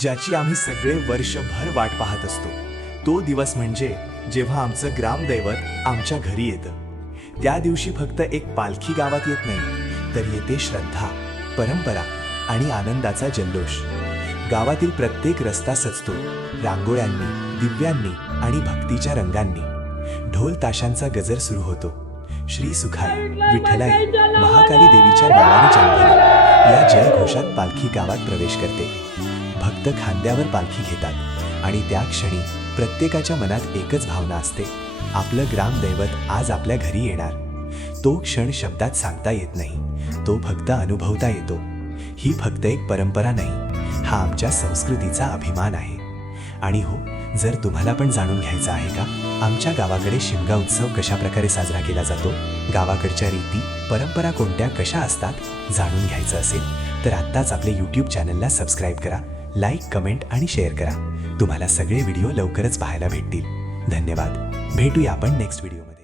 ज्याची आम्ही सगळे वर्षभर वाट पाहत असतो। तो दिवस म्हणजे जेव्हा आमचं ग्रामदैवत आमच्या घरी येतं। त्या दिवशी फक्त एक पालखी गावात येत नाही, तर येते श्रद्धा, परंपरा आणि आनंदाचा जल्लोष। गावातील प्रत्येक रस्ता सजतो रांगोळ्यांनी, दिव्यांनी आणि भक्तीच्या रंगांनी। ढोल ताशांचा गजर सुरू होतो। श्री सुखाई, विठ्ठलाई, महाकाली देवीच्या नावाने चांगली या जयघोषात पालखी गावात प्रवेश करते। भक्त खांद्यावर पालखी घेतात आणि त्या क्षणी प्रत्येकाच्या मनात एकच भावना असते, आपलं ग्रामदैवत आज आपल्या घरी येणार। तो क्षण शब्दात सांगता येत नाही, तो फक्त अनुभवता येतो। ही फक्त एक परंपरा नाही, हा आमच्या संस्कृतीचा अभिमान आहे। आणि हो, जर तुम्हाला पण जाणून घ्यायचं आहे का आमच्या गावाकडे शिमगा उत्सव कशा प्रकारे साजरा केला जातो, गावाकडच्या रीती परंपरा कोणत्या कशा असतात, जाणून घ्यायचं असेल तर आत्ताच आपले YouTube चॅनलला सबस्क्राईब करा, लाईक, कमेंट आणि शेअर करा। तुम्हाला सगळे व्हिडिओ लवकरच पाहायला भेटतील। धन्यवाद। भेटूया आपण नेक्स्ट व्हिडिओमध्ये।